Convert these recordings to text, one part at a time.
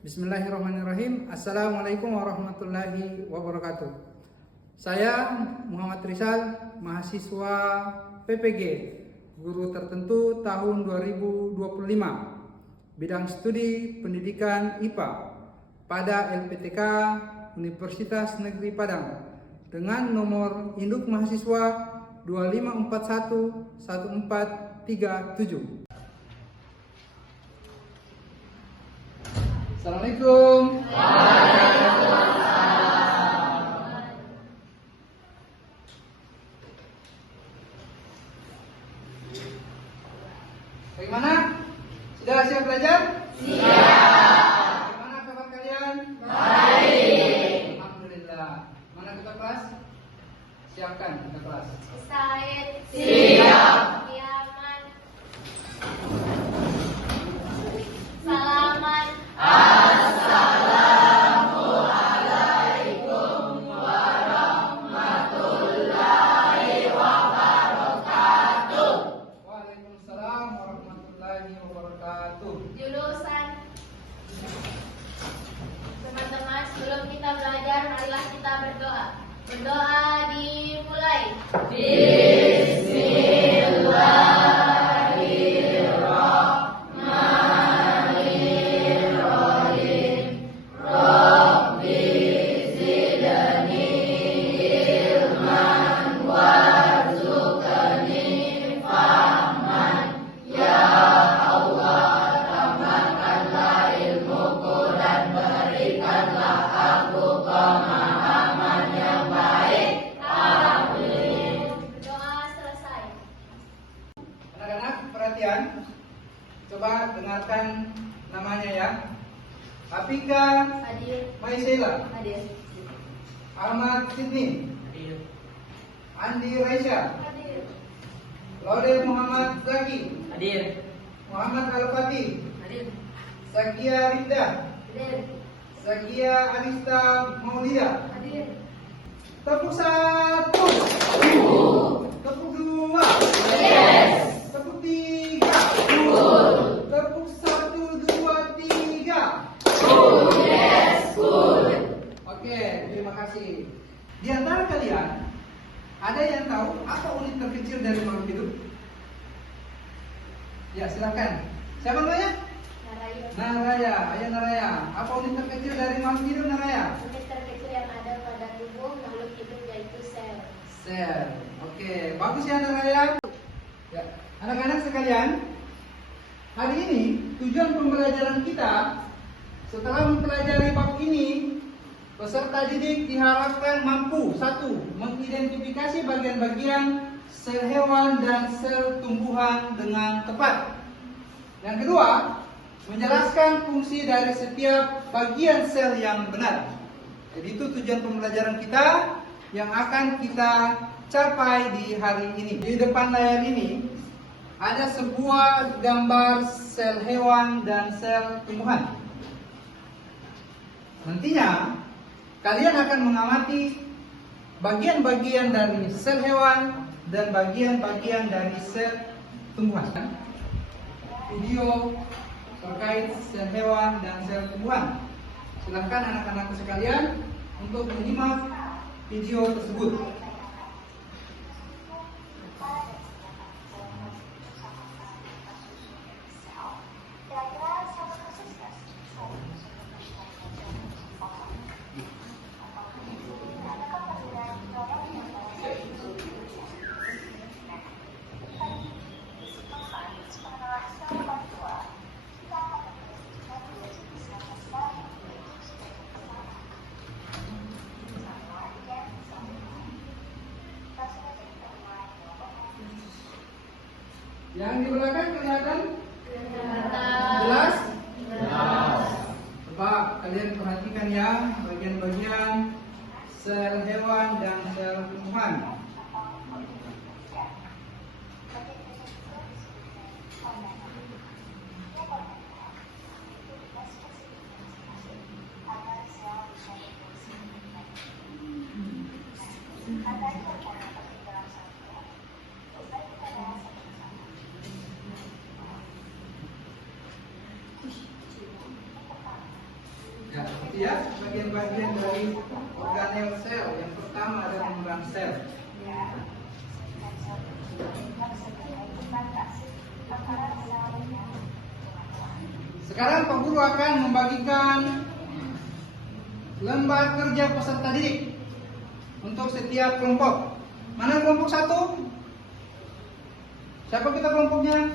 Bismillahirrahmanirrahim. Assalamualaikum warahmatullahi wabarakatuh. Saya Muhammad Rizal, mahasiswa PPG, guru tertentu tahun 2025, bidang studi pendidikan IPA pada LPTK Universitas Negeri Padang dengan nomor induk mahasiswa 25411437. Assalamualaikum. Bagaimana? Sudah siap belajar? Siap. Bagaimana kabar kalian? Baik. Alhamdulillah. Mana kita kelas? Siapkan kita kelas. Said. Siap. Yaman. Salaman. Assalamualaikum warahmatullahi wabarakatuh. Waalaikumsalam warahmatullahi wabarakatuh. Jurusan. Teman-teman, sebelum kita belajar, marilah kita berdoa. Berdoa dimulai. Perhatian, coba dengarkan namanya ya. Afika Hadir. Maisela, Hadir. Ahmad Sidni, Hadir. Andi Raisya, Hadir. Laude Muhammad Zaki, Hadir. Muhammad Al-Fatih, Hadir. Zakia Rinda, Hadir. Zakia Anista Maulida. Hadir. Tepuk satu, tepuk dua, tepuk tiga, tepuk 1, 2, 3. Oke, terima kasih. Di antara kalian, ada yang tahu apa unit terkecil dari makhluk hidup? Ya, silakan. Siapa namanya? Naraya. Naraya. Ayo Naraya. Apa unit terkecil dari makhluk hidup, Naraya? Unit terkecil yang ada pada tubuh makhluk hidup yaitu sel. Sel. Oke, bagus ya Naraya. Ya, anak-anak sekalian, hari ini tujuan pembelajaran kita setelah mempelajari bab ini, peserta didik diharapkan mampu: 1. Mengidentifikasi bagian-bagian sel hewan dan sel tumbuhan dengan tepat. Yang kedua, menjelaskan fungsi dari setiap bagian sel yang benar. Jadi itu tujuan pembelajaran kita yang akan kita capai di hari ini. Di depan layar ini ada sebuah gambar sel hewan dan sel tumbuhan. Nantinya kalian akan mengamati bagian-bagian dari sel hewan dan bagian-bagian dari sel tumbuhan. Video terkait sel hewan dan sel tumbuhan. Silahkan anak-anakku sekalian untuk menyimak video tersebut. Yang di belakang kelihatan? Jelas? Coba kalian perhatikan ya bagian-bagian sel hewan dan sel tumbuhan. Ya, itu ya bagian-bagian dari organel sel. Yang pertama ada membran sel. Sekarang Pak Guru akan membagikan lembar kerja peserta didik untuk setiap kelompok. Mana kelompok 1? Siapa kita kelompoknya?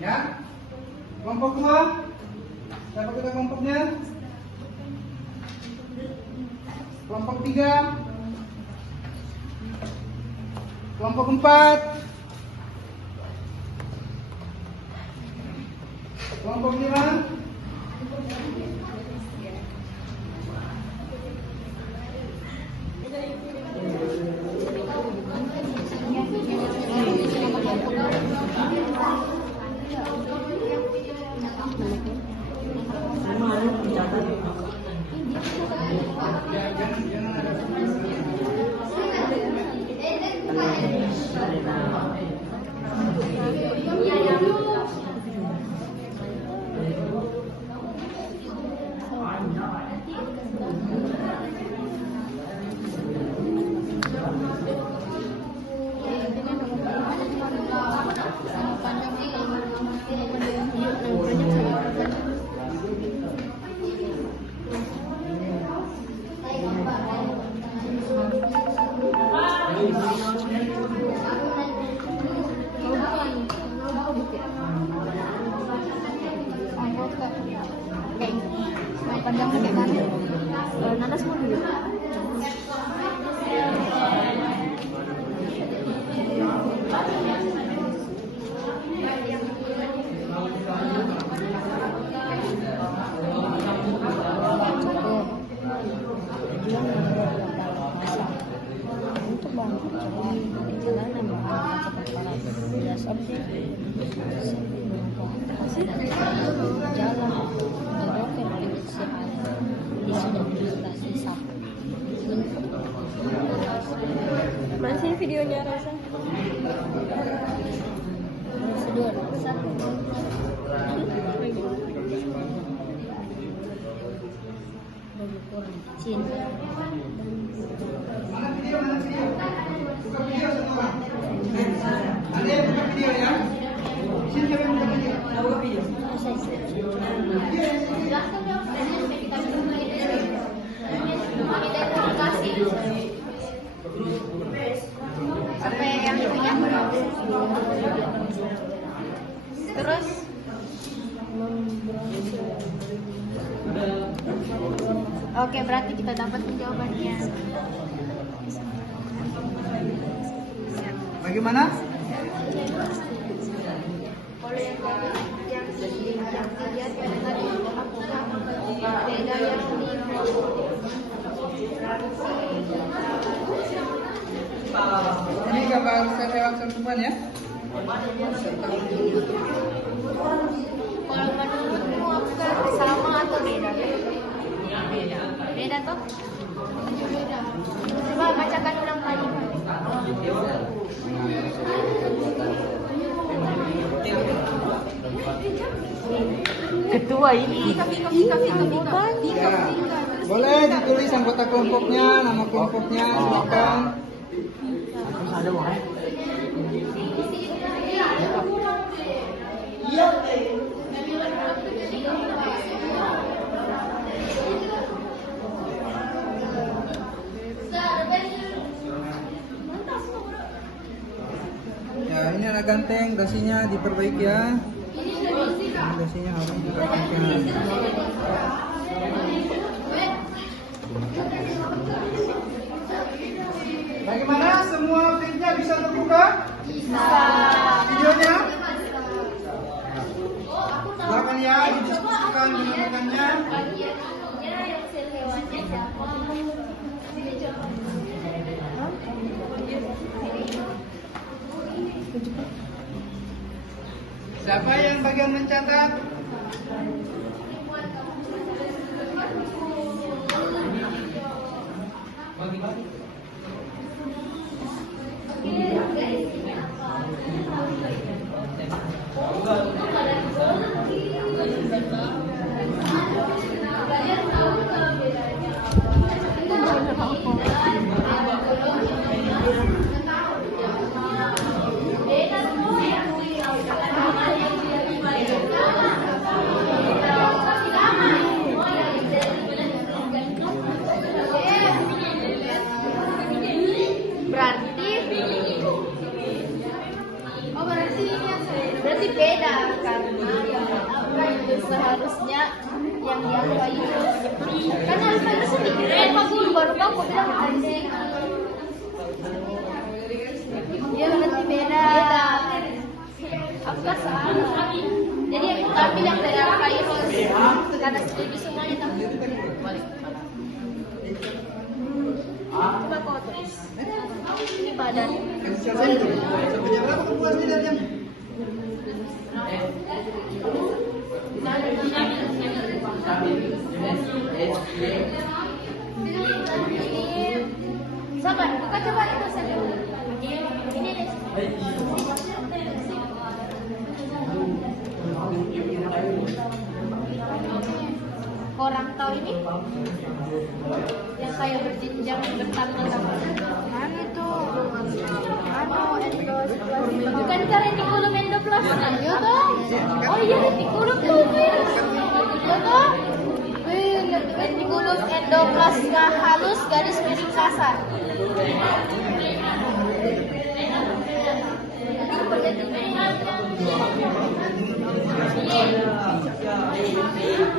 Ya. Kelompok 2? Siapa kita kelompoknya? Kelompok 3? Kelompok 4? Kelompok 5? Panjang pakai mana? Nanas mau dulu. Untuk bangun perjalanan jalan mana sih videonya Rasa? Sedul. Cinta. Mana video? Buka video semua. Ada yang buka video ya? Sini siapa yang buka video? Buka video. Sampai yang punya terus oke, berarti kita dapat jawabannya. Bagaimana? Kalau yang tiga tadi beda yang Ini gambar saya lewat sentuhan ya. kalau menurutmu apakah sama atau beda? Beda toh? Beda. Coba bacakan ulang lagi. Ketua ini. Ya. Boleh ditulis anggota kelompoknya, nama kelompoknya, silakan. Ya, ini anak ganteng, dasinya diperbaiki ya. Dasinya harus diperbaiki. Bagaimana? Semua printnya bisa terbuka? Bisa. Videonya? Silakan ya, didiskusikan dengan rekannya. Siapa yang bagian mencatat? yang di alpha itu. Karena alpha itu sedikit apa dulu baru aku bilang anjing. Dia berarti beda. Apa salah? Jadi aku ambil yang dari alpha itu karena setuju semuanya tapi balik. Coba kau tulis. Ini badan. Sampai jam berapa kamu puas nih jam? Sabar, buka coba itu saja. Ini deh. Orang tahu ini? Yang kayak berjenjang bertanda. Mana tuh? Bukan kan retikulum endoplasma, ya toh? Oh iya retikulum tuh, ya toh? Retikulum endoplasma halus garis miring kasar.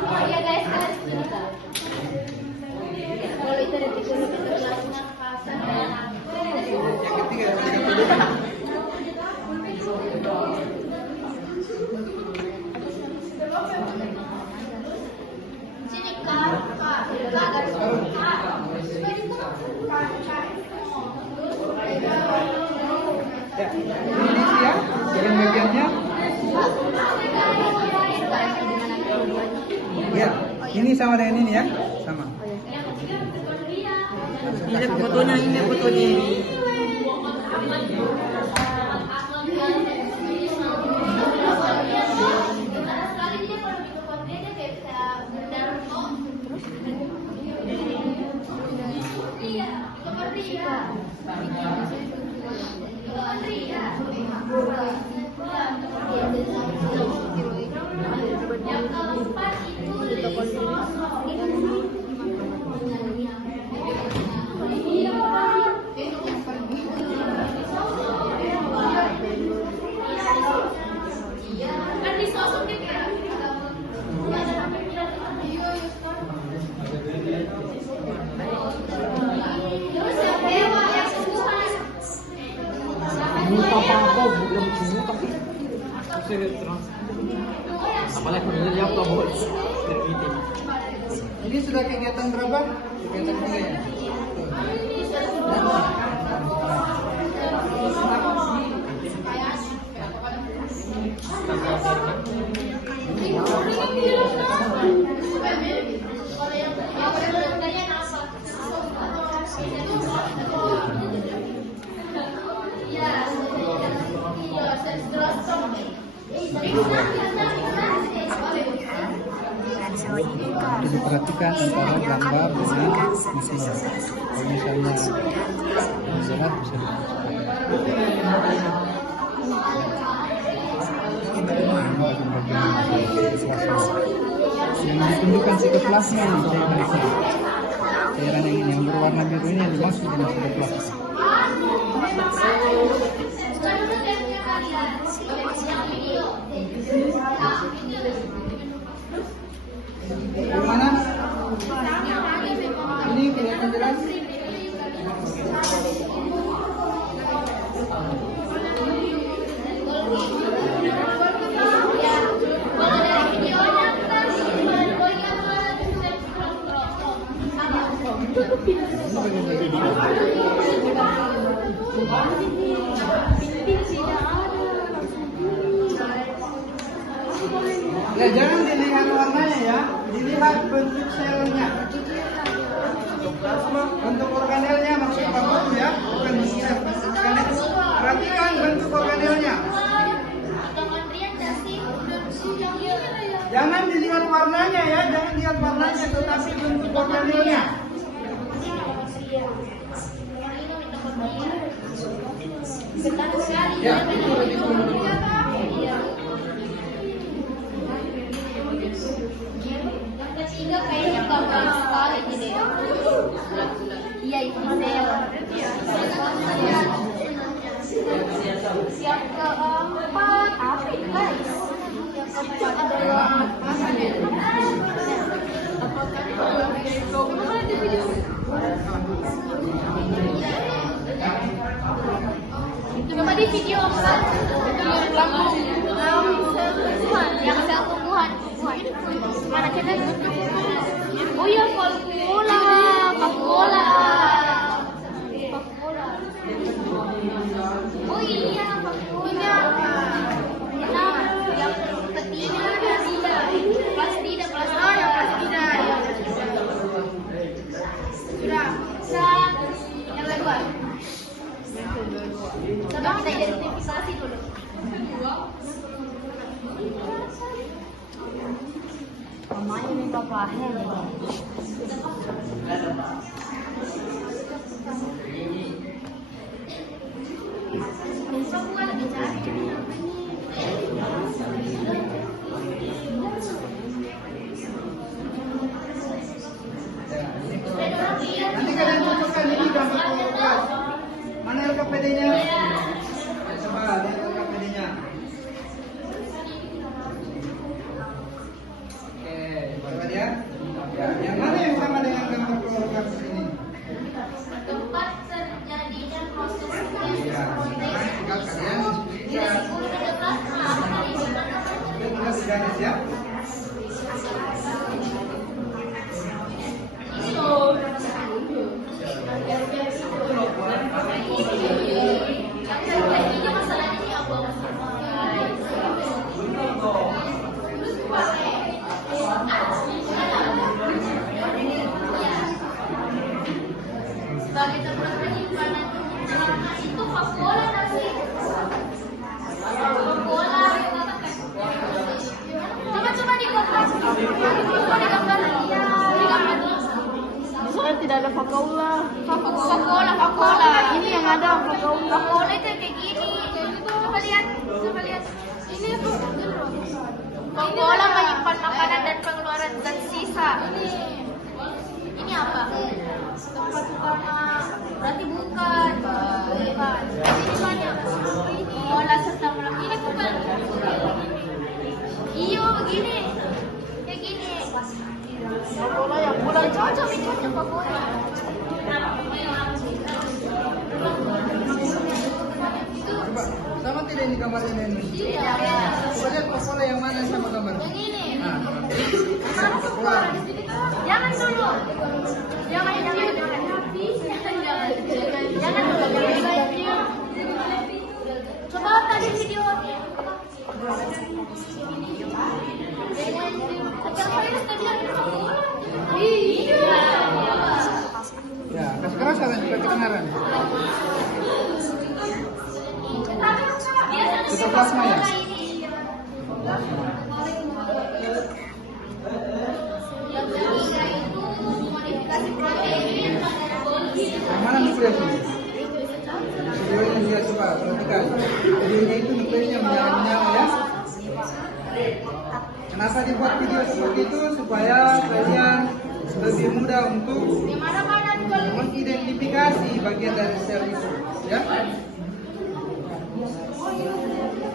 Oh iya guys, kan? Kalau itu retikulum endoplasma kasar. Sini kak. Ya, ini ya, jalan bagiannya. Ya, ini sama dengan ini ya, sama. Ini fotonya, ini fotonya ini. Ini sudah kegiatan berapa? Kegiatan 3 ya? Diperhatikan antara gambar dengan isinya. Kalau misalnya berat bisa yang ditunjukkan sitoplasma cairan yang berwarna biru ini yang dimaksud dengan sitoplasma. Gimana? Ini kelihatan jelas? Ya, jangan dilihat warnanya ya, dilihat bentuk selnya. Bentuk organelnya maksudnya bagus ya, bukan sel. Perhatikan bentuk organelnya. Jangan dilihat warnanya ya, jangan lihat warnanya, tetapi bentuk organelnya. Ya, ketiga kayaknya gampang sekali ini. Iya itu sel. Yang keempat apa guys? Yang keempat adalah iya, Coca-Cola. Coca-Cola. Oh iya, Coca-Cola. Nah, yang ketiga Plastida. Oh, yang Plastida. Sudah. Yang kedua. Coba kita identifikasi dulu. Mamanya ni papahin. Nanti kalian cocokkan ini gambar keluar. Mana LKPD-nya? Coba lihat LKPD-nya. Oke, coba ya. Ya, yang mana yang sama dengan gambar keluarga ini? Tempat terjadinya proses Ya, sekarang tinggal kalian diskusikan. Tinggal digaris ya. Sebagai tempat penyimpanan itu Coca-Cola nasi. Coca-Cola. Coba digambar. Soalnya tidak ada Coca-Cola. Coca-Cola. Ini yang ada Coca-Cola. Coca-Cola itu kayak gini. Coba lihat. Ini tuh. Coca-Cola menyimpan makanan dan pengeluaran zat sisa. Ini apa? Tempat utama. Berarti bukan. Ini banyak. Cola serta melakukan. Ini bukan. Iya begini. Kayak gini. Coca-Cola yang bulan Cocok Coca-Cola. Coba, sama tidak ini gambar ini? Iya. Coba lihat Coca-Cola yang mana sama gambar? Yang ini. Nah, Mana Coca-Cola. Jangan dulu. Jangan dulu. Coba tadi video. Iya. Ya, keras-kerasan juga kedengaran. Itu plasma ya? Yang ketiga itu modifikasi protein. Yang mana nukleusnya? Videonya juga coba perhatikan. Videonya itu nukleusnya menyala-nyala ya. Kenapa dibuat video seperti itu? Supaya kalian lebih mudah untuk mengidentifikasi bagian dari sel itu, ya.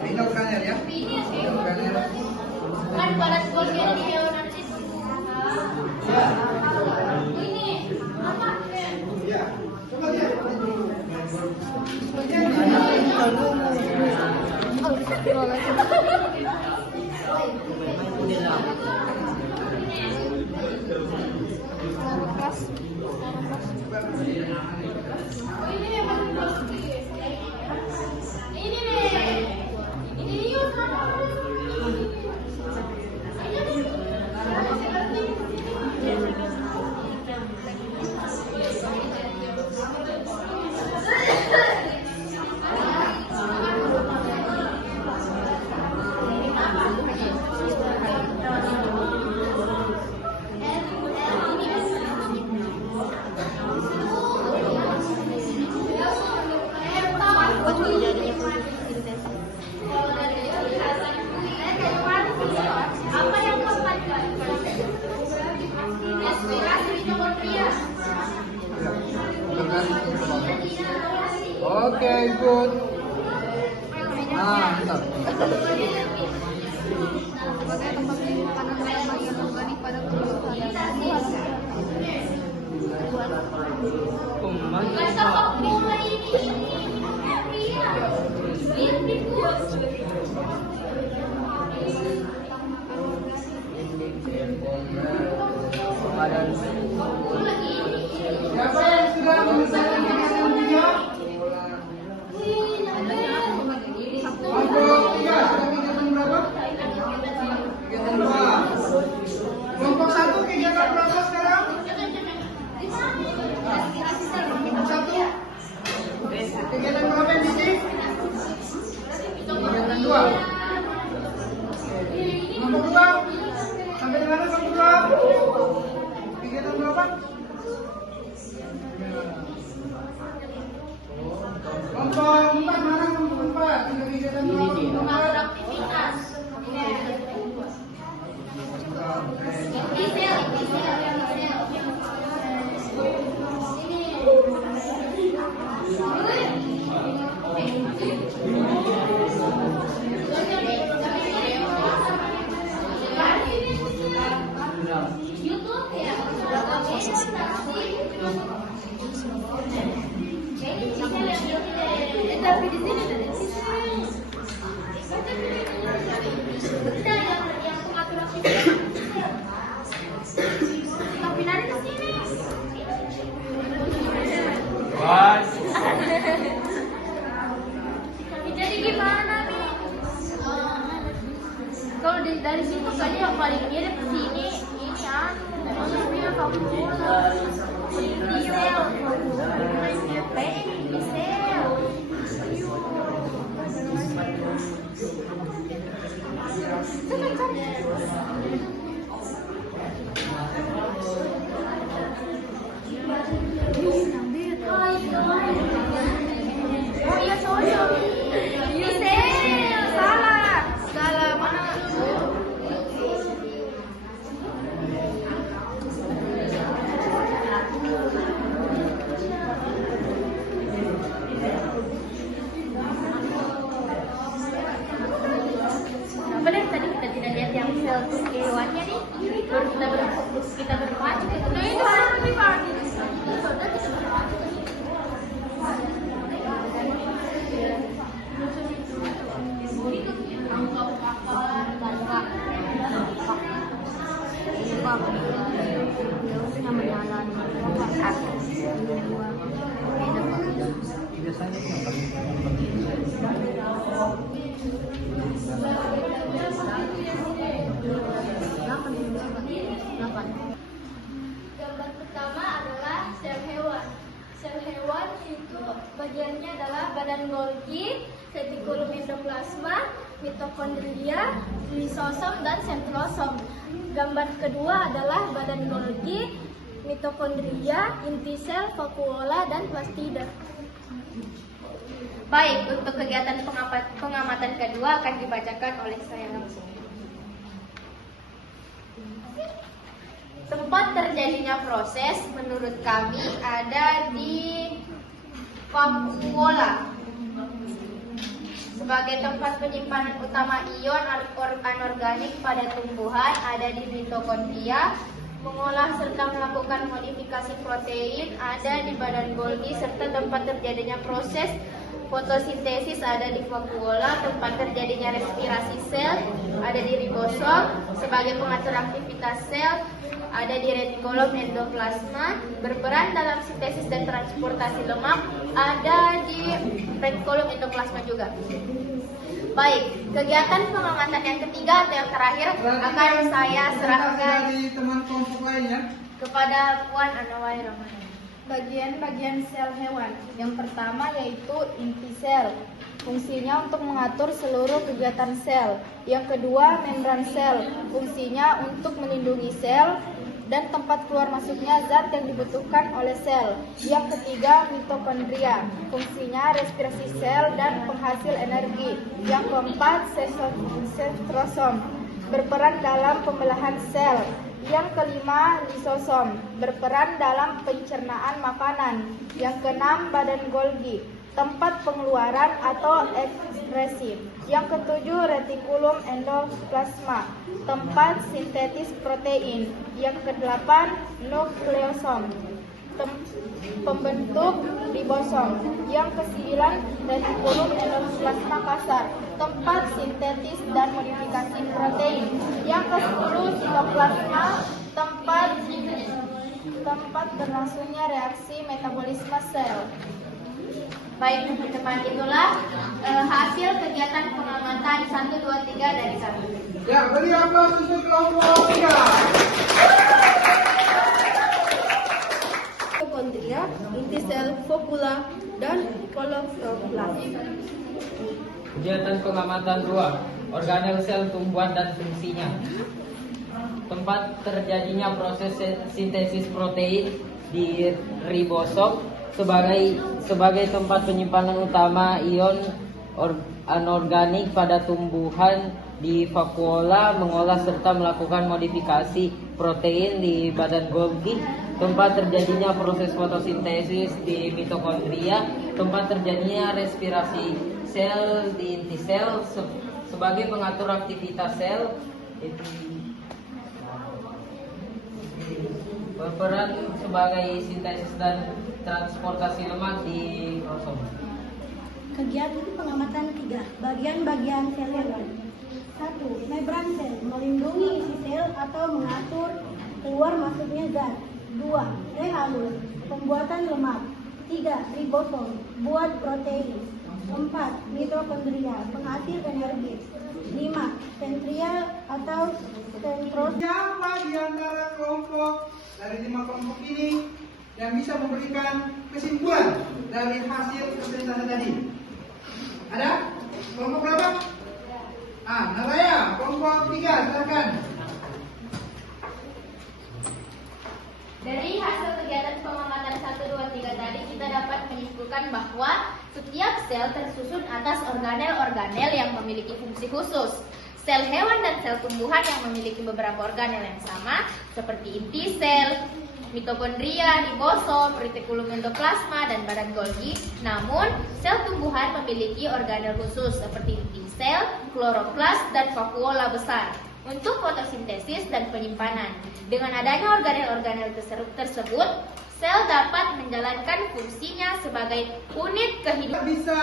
Ini ukurannya ya. Ini ukurannya. Kan balas golnya di hewan itu. Ini apa? Ya. Coba lihat. Apa yang keempat? Respirasi mitokondria. Oke, good. Mantap. Sebagai tempat penyimpanan bagian organik pada tubuh sepak bola ini. Siapa yang sudah menyelesaikan kegiatan 3? Kelompok 3 sudah kegiatan berapa? Kegiatan 2. Kelompok 1 kegiatan berapa sekarang? Kelompok 1 kegiatan berapa yang diisi? Kegiatan 2. Kelompok 2 sampai di mana kelompok 2? Kegiatan berapa? Kelompok 4 mana kelompok 4? Sudah kegiatan berapa? Mengatur aktivitas. Tapi di sini ada yang pengatur aktivitas. Tapi nanti di sini. Jadi gimana nih? Kalau dari situ kayaknya yang paling mirip sini ini maksudnya kamu di sel. Di sel. Oh iya soalnya di sel salah mana? Kenapa dari tadi kita tidak lihat yang sel kehewannya nih? Baru kita berpacu. Nah itu harus lebih pagi. Gambar pertama adalah sel hewan. Sel hewan itu bagiannya adalah badan Golgi, retikulum endoplasma, mitokondria, lisosom, dan sentrosom. Gambar kedua adalah badan Golgi, mitokondria, inti sel, vakuola, dan plastida. Baik, untuk kegiatan pengamatan kedua akan dibacakan oleh saya langsung. Tempat terjadinya proses menurut kami ada di vakuola. Sebagai tempat penyimpanan utama ion anorganik pada tumbuhan ada di mitokondria. Mengolah serta melakukan modifikasi protein ada di badan Golgi, serta tempat terjadinya proses fotosintesis ada di vakuola. Tempat terjadinya respirasi sel ada di ribosom. Sebagai pengatur aktivitas sel ada di retikulum endoplasma. Berperan dalam sintesis dan transportasi lemak ada di retikulum endoplasma juga. Baik, kegiatan pengamatan yang ketiga atau yang terakhir akan saya serahkan dari teman kelompok lainnya kepada Puan Anawai Rahman. Bagian-bagian sel hewan. Yang pertama yaitu inti sel. Fungsinya untuk mengatur seluruh kegiatan sel. Yang kedua, membran sel. Fungsinya untuk melindungi sel dan tempat keluar masuknya zat yang dibutuhkan oleh sel. Yang ketiga, mitokondria. Fungsinya respirasi sel dan penghasil energi. Yang keempat, sentrosom. Berperan dalam pembelahan sel. Yang kelima, lisosom. Berperan dalam pencernaan makanan. Yang keenam, badan Golgi. Tempat pengeluaran atau ekskresi. Yang ketujuh, retikulum endoplasma, tempat sintetis protein. Yang kedelapan, nukleosom, pembentuk ribosom. Yang kesembilan, retikulum endoplasma kasar, tempat sintetis dan modifikasi protein. Yang kesepuluh, sitoplasma, tempat tempat berlangsungnya reaksi metabolisme sel. Baik teman-teman, itulah hasil kegiatan pengamatan 1, 2, 3 dari kami. Ya, beri aplaus untuk kelompok 3. Mitokondria, inti sel, fokula, dan kloroplast. Kegiatan pengamatan 2, organel sel tumbuhan dan fungsinya. Tempat terjadinya proses sintesis protein di ribosom sebagai tempat penyimpanan utama ion anorganik pada tumbuhan. Di vakuola mengolah serta melakukan modifikasi protein di badan Golgi. Tempat terjadinya proses fotosintesis di mitokondria. Tempat terjadinya respirasi sel di inti sel sebagai pengatur aktivitas sel. Berperan sebagai sintesis dan transportasi lemak di kromosom. Kegiatan pengamatan 3, bagian-bagian sel hewan. 1. Membran sel, melindungi isi sel atau mengatur keluar masuknya zat. 2. Rehalus, pembuatan lemak. 3. Ribosom, buat protein. 4. Mitokondria, penghasil energi. 5. Sentrial atau centros. Siapa di antara kelompok dari 5 kelompok ini yang bisa memberikan kesimpulan dari hasil presentasi tadi? Ada? Kelompok berapa? Naraya, kelompok 3, silakan. Dari hasil kegiatan pengamatan 1, 2, 3 tadi kita dapat menyimpulkan bahwa setiap sel tersusun atas organel-organel yang memiliki fungsi khusus. Sel hewan dan sel tumbuhan yang memiliki beberapa organel yang sama seperti inti sel, mitokondria, ribosom, retikulum endoplasma, dan badan Golgi. Namun, sel tumbuhan memiliki organel khusus seperti inti sel, kloroplas, dan vakuola besar untuk fotosintesis dan penyimpanan. Dengan adanya organel-organel tersebut, sel dapat menjalankan fungsinya sebagai unit kehidupan. Kita bisa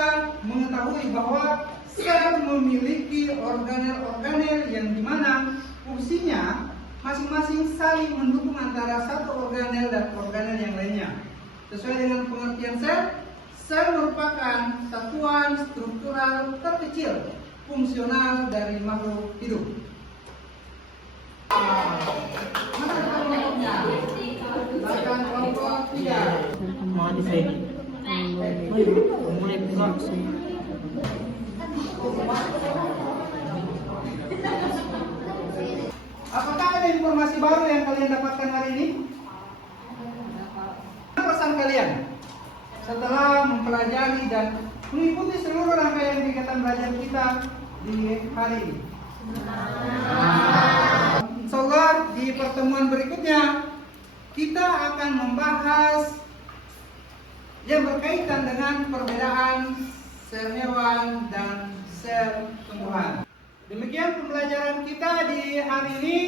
mengetahui bahwa sel memiliki organel-organel yang dimana fungsinya masing-masing saling mendukung antara satu organel dan organel yang lainnya. Sesuai dengan pengertian sel, sel merupakan satuan struktural terkecil fungsional dari makhluk hidup. Mana kelompoknya? Bahkan kelompok 3. Apakah ada informasi baru yang kalian dapatkan hari ini? Apa pesan kalian setelah mempelajari dan mengikuti seluruh rangkaian kegiatan belajar kita di hari ini? Insyaallah di pertemuan berikutnya kita akan membahas yang berkaitan dengan perbedaan sel hewan dan sel tumbuhan. Demikian pembelajaran kita di hari ini.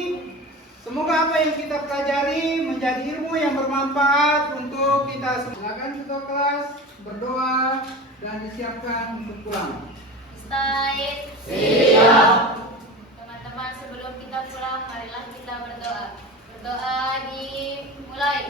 Semoga apa yang kita pelajari menjadi ilmu yang bermanfaat untuk kita. Silakan ketua kelas berdoa dan disiapkan untuk pulang. Ustaz, siap. Teman-teman, sebelum kita pulang, marilah kita berdoa. Berdoa dimulai.